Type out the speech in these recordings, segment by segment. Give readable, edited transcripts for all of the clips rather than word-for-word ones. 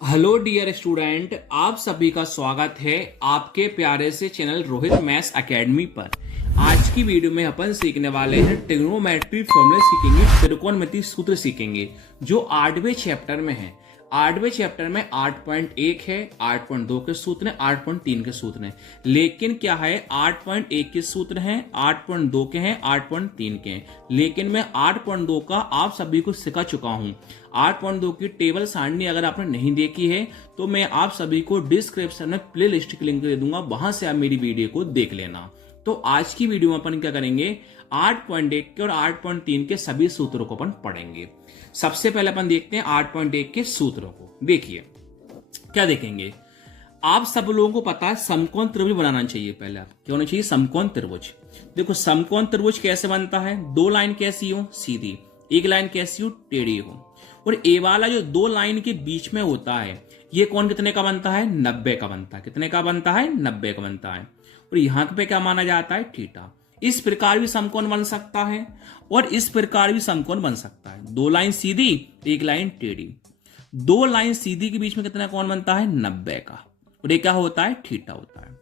Hello dear student, आप सभी का स्वागत है आपके प्यारे से चैनल रोहित मैथ्स एकेडमी पर। आज की वीडियो में अपन सीखने वाले हैं ट्रिग्नोमेट्री फॉर्मूले सीखेंगे, त्रिकोणमिति सूत्र सीखेंगे जो 8वें चैप्टर में है। 8वें चैप्टर में 8.1 है, 8.2 के सूत्र हैं, 8.3 के सूत्र हैं। लेकिन क्या है, 8.1 के सूत्र हैं, 8.2 के हैं, 8.3 के हैं। लेकिन मैं 8.2 का आप सभी को सिखा चुका हूं। 8.2 की टेबल सारणी अगर आपने नहीं देखी है तो मैं आप सभी को डिस्क्रिप्शन में प्ले लिस्ट की लिंक दे दूंगा, वहां से आप मेरी वीडियो को देख लेना। तो आज की वीडियो में अपन क्या करेंगे, 8.1 के और 8.3 के सभी सूत्रों को अपन पढ़ेंगे। सबसे पहले अपन देखते हैं 8.1 के सूत्रों को। देखिए क्या देखेंगे, आप सब लोगों को पता है समकोण त्रिभुज बनाना चाहिए। पहले आप क्या होना चाहिए, समकोण त्रिभुज। देखो समकोण त्रिभुज कैसे बनता है, दो लाइन कैसी हो, सीधी, एक लाइन कैसी हो, टेढ़ी हो। और ए वाला जो दो लाइन के बीच में होता है ये कोण कितने का बनता है, 90 का बनता है। कितने का बनता है, 90 का बनता है। और यहां पे क्या माना जाता है, थीटा। इस प्रकार भी समकोण बन सकता है और इस प्रकार भी समकोण बन सकता है। दो लाइन सीधी, एक लाइन टेढ़ी। दो लाइन सीधी के बीच में कितना कोण बनता है, 90 का। और ये क्या होता है, थीटा होता है।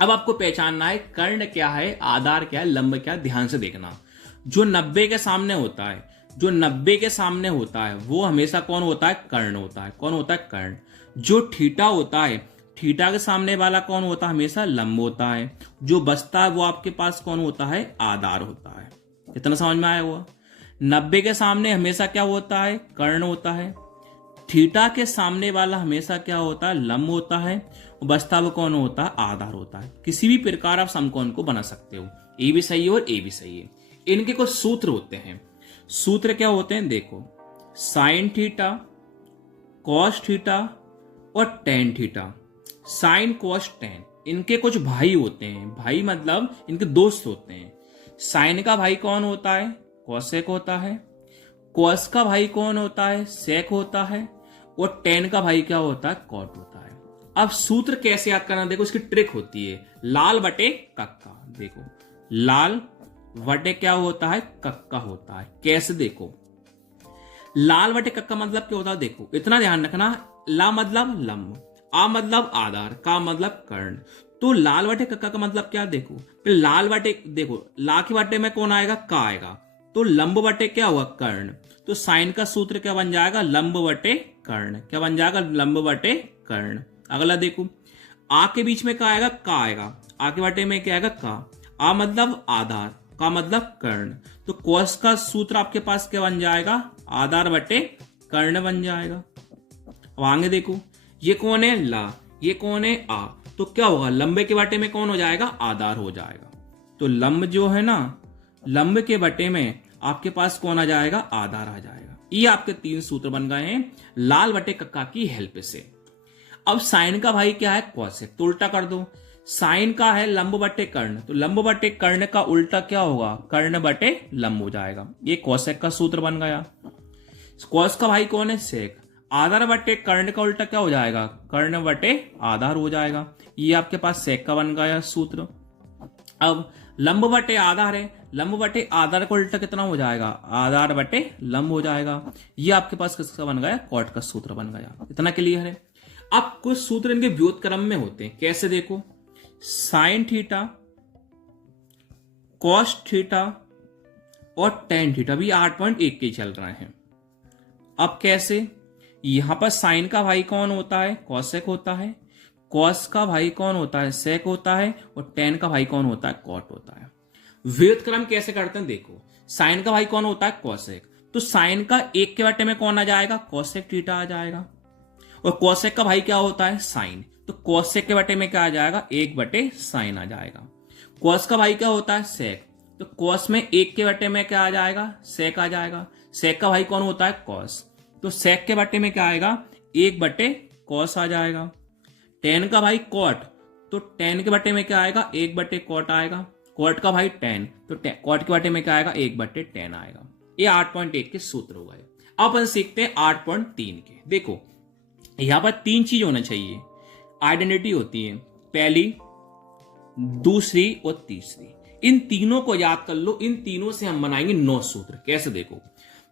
अब आपको पहचानना है कर्ण क्या है, आधार क्या है, लंब क्या है। ध्यान से देखना, जो 90 के सामने होता है, जो 90 के सामने होता है वो हमेशा कौन होता है, कर्ण होता है। कौन होता है, कर्ण। जो थीटा होता है, थीटा के सामने वाला कौन होता है, हमेशा लंब होता है। जो बचता है वो आपके पास कौन होता है, आधार होता है। इतना समझ में आया हुआ। 90 के सामने हमेशा क्या होता है, कर्ण होता है। थीटा के सामने वाला हमेशा क्या होता है, लंब होता है। और बचता वो कौन होता है, आधार होता है। किसी भी प्रकार आप समकोण को बना सकते हो, ए भी सही है और ए भी सही है। इनके कुछ सूत्र होते हैं। सूत्र क्या होते हैं, देखो, साइन थीटा, कॉस थीटा और tan theta. Sine cos tan इनके कुछ भाई होते हैं। भाई मतलब इनके दोस्त होते हैं। साइन का भाई कौन होता है, कॉसेक होता है। कॉस का भाई कौन होता है, सेक होता है। और टेन का भाई क्या होता है, कॉट होता है। अब सूत्र कैसे याद करना, देखो इसकी ट्रिक होती है, लाल बटे कक्का। देखो लाल वटे क्या होता है, कक्का होता है। कैसे, देखो लाल वटे कक्का मतलब क्या होता है, देखो इतना ध्यान रखना, ला मतलब लंब, आ मतलब आधार, का मतलब कर्ण। तो लाल वटे कक्का का मतलब क्या, देखो फिर लाल वटे, देखो ला के वटे में कौन आएगा, का आएगा। तो लंब वटे क्या हुआ, कर्ण। तो साइन का सूत्र क्या बन जाएगा, लंब वटे कर्ण। क्या बन जाएगा, लंब वटे कर्ण। अगला देखो, आ के बीच में क्या आएगा, का आएगा। आ के वटे में क्या आएगा, का। आ मतलब आधार, का मतलब कर्ण। तो कॉस का सूत्र आपके पास क्या बन जाएगा, आधार बटे कर्ण बन जाएगा। अब आगे देखो, ये कौन है, ला, ये कौन है, आ। तो क्या होगा, लंबे के बटे में कौन हो जाएगा, आधार हो जाएगा। तो लंब जो है ना, लंब के बटे में आपके पास कौन आ जाएगा, आधार आ जाएगा। ये आपके तीन सूत्र बन गए हैं लाल बटे कक्का की हेल्प से। अब साइन का भाई क्या है, कॉसेक, तो उल्टा कर दो। साइन का है लंब बटे कर्ण, तो लंब बटे कर्ण का उल्टा क्या होगा, कर्ण बटे लंब हो जाएगा। ये कॉसेक का सूत्र बन गया। कॉस का भाई कौन है, सेक। आधार बटे कर्ण का उल्टा क्या हो जाएगा, कर्ण बटे आधार हो जाएगा। ये आपके पास सेक का बन गया सूत्र। अब लंब बटे आधार है, लंब बटे आधार का उल्टा कितना हो जाएगा, आधार बटे लंब हो जाएगा। ये आपके पास किसका बन गया, कॉट का सूत्र बन गया। इतना क्लियर है। अब कुछ सूत्र इनके व्युत्क्रम में होते हैं। कैसे, देखो साइन थीटा, कॉस थीटा और टेन थीटा भी 8.1 के चल रहे हैं। अब कैसे, यहां पर साइन का भाई कौन होता है, कॉसेक होता है। कॉस का भाई कौन होता है, सेक होता है। और टेन का भाई कौन होता है, कॉट होता है। व्युत्क्रम कैसे करते हैं, देखो साइन का भाई कौन होता है, कॉसेक। तो साइन का एक के बटे में कौन आ जाएगा, कॉसेक थीटा आ जाएगा। और कॉसेक का भाई क्या होता है, साइन। तो कॉसेक के बटे में क्या आ जाएगा, एक बटे साइन आ जाएगा। कॉस का भाई क्या होता है, सेक। तो कॉस में एक के बटे में क्या आ जाएगा, सेक आ जाएगा। सेक का भाई कौन होता है, कॉस। तो सेक के बटे में क्या आएगा, एक बटे कॉस आ जाएगा। टेन का भाई कॉट, तो टेन के बटे में क्या आएगा, एक बटे कॉट आएगा। कॉट का भाई टेन, तो कॉट के बटे में क्या आएगा, एक बटे टेन आएगा। ये 8.1 के सूत्र हो गए। अब अपन सीखते हैं 8.3 के। देखो यहां पर तीन चीज होना चाहिए, आइडेंटिटी होती है, पहली, दूसरी और तीसरी। इन तीनों को याद कर लो। इन तीनों से हम बनाएंगे 9 सूत्र। कैसे, देखो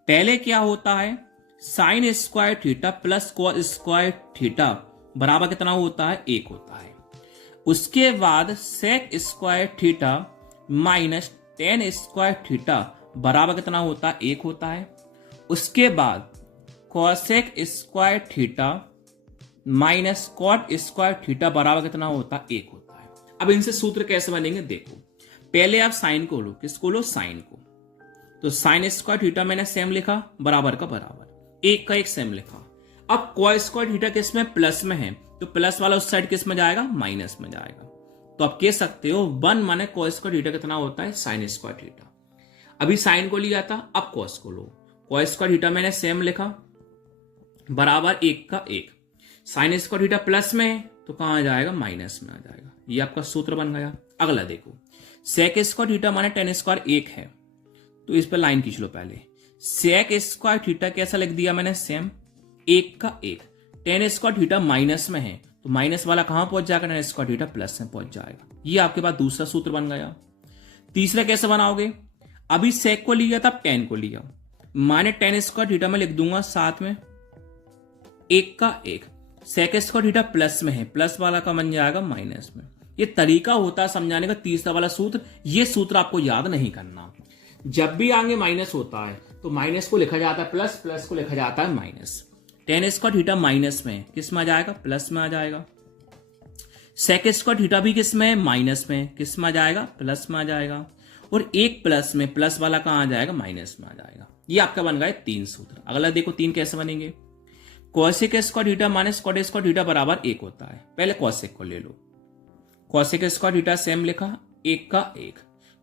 पहले क्या होता है, sine square theta plus cos square theta बराबर कितना होता है? 1 होता है। उसके बाद sec square theta minus tan square theta बराबर कितना होता है? 1 होता है। उसके बाद cosec square theta minus cot square theta बराबर कितना होता है? 1 होता है। अब इनसे सूत्र कैसे बनेंगे देखो। पहले आप साइन को लो, किसको लो? साइन को। तो साइन स्क्वायर थीटा मैंने सेम लिखा, बराबर का बराबर, 1 का 1 सेम लिखा। अब कॉस स्क्वायर थीटा किस में? प्लस में है, तो प्लस वाला उस साइड किस में जाएगा? माइनस में जाएगा। तो आप कह सकते हो 1 माने कॉस स्क्वायर थीटा कितना होता है? Sine square theta. अभी साइन को लिया था, अब कॉस को लो। कॉस स्क्वायर थीटा मैंने सेम लिखा, बराबर 1 का 1। साइन स्क्वायर थीटा प्लस में है तो कहां आ जाएगा? माइनस में आ जाएगा। ये आपका सूत्र बन गया। अगला देखो, सेक स्क्वायर थीटा माने टेन स्क्वायर 1 है, तो इस पर लाइन खींच लो पहले। सेक स्क्वायर थीटा कैसा लिख दिया मैंने? सेम, 1 का 1। टेन स्क्वायर थीटा माइनस में है, तो माइनस वाला कहां पहुंच जाएगा? टेन स्क्वायर थीटा प्लस में पहुंच जाएगा। ये आपके पास दूसरा सूत्र बन गया। तीसरा कैसे बनाओगे? अभी सेक को लिया तब टेन को लिया, माने टेन स्क्वायर थीटा में लिख दूंगा साथ में 1 का 1। सेक स्क्वायर थीटा प्लस में है, प्लस वाला का बन जाएगा माइनस में। ये तरीका होता है समझाने का तीसरा वाला सूत्र। ये सूत्र आपको याद नहीं करना। जब भी आगे माइनस होता है तो माइनस को लिखा जाता है प्लस, प्लस को लिखा जाता है minus. Tan square theta minus में किस में आ जाएगा? प्लस में आ जाएगा। सेक स्क्वायर थीटा भी किस में? माइनस में, किस में आ जाएगा? प्लस में आ जाएगा। और 1 प्लस में, प्लस वाला कहां आ जाएगा? माइनस में आ जाएगा। ये आपका बन गया 3 सूत्र। अगला देखो 3 कैसे बनेंगे। Cosec square theta minus cot square theta बराबर 1 होता है। पहले कॉसेक को ले लो। कॉसेक स्क्वायर थीटा सेम लिखा, 1 का 1।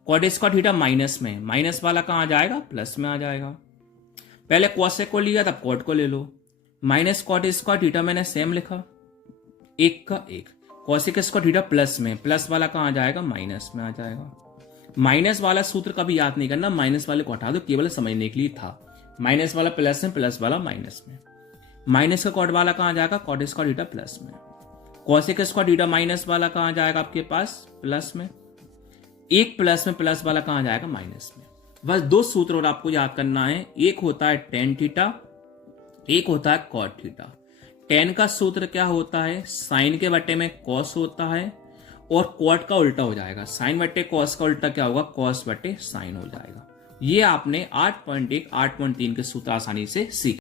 कॉट स्क्वायर थीटा माइनस में, माइनस वाला कहां आ जाएगा? प्लस में आ जाएगा। पहले कॉसेक को लिया तब कॉट को ले लो। माइनस कॉट स्क्वायर थीटा मैंने सेम लिखा, 1 का 1। कॉसेक स्क्वायर थीटा प्लस में, प्लस वाला कहां आ जाएगा? माइनस में आ जाएगा। माइनस वाला सूत्र कभी याद नहीं करना, माइनस वाले को हटा दो, केवल समझने के लिए था। माइनस वाला प्लस में, प्लस वाला माइनस में। माइनस का कॉट वाला कहां जाएगा? कॉट स्क्वायर थीटा प्लस में। कॉसेक स्क्वायर थीटा माइनस वाला कहां जाएगा आपके पास? प्लस में। 1 प्लस में, प्लस वाला कहां जाएगा? माइनस में। बस 2 सूत्र और आपको याद करना है। एक होता है टेन थीटा, एक होता है कॉट थीटा। टेन का सूत्र क्या होता है? साइन के बट्टे में कॉस होता है, और कॉट का उल्टा हो जाएगा। साइन बट्टे कॉस का उल्टा क्या होगा? कॉस बट्टे साइन हो जाएगा। ये आपने 8.1, 8.3 के सूत्र आसानी से सीख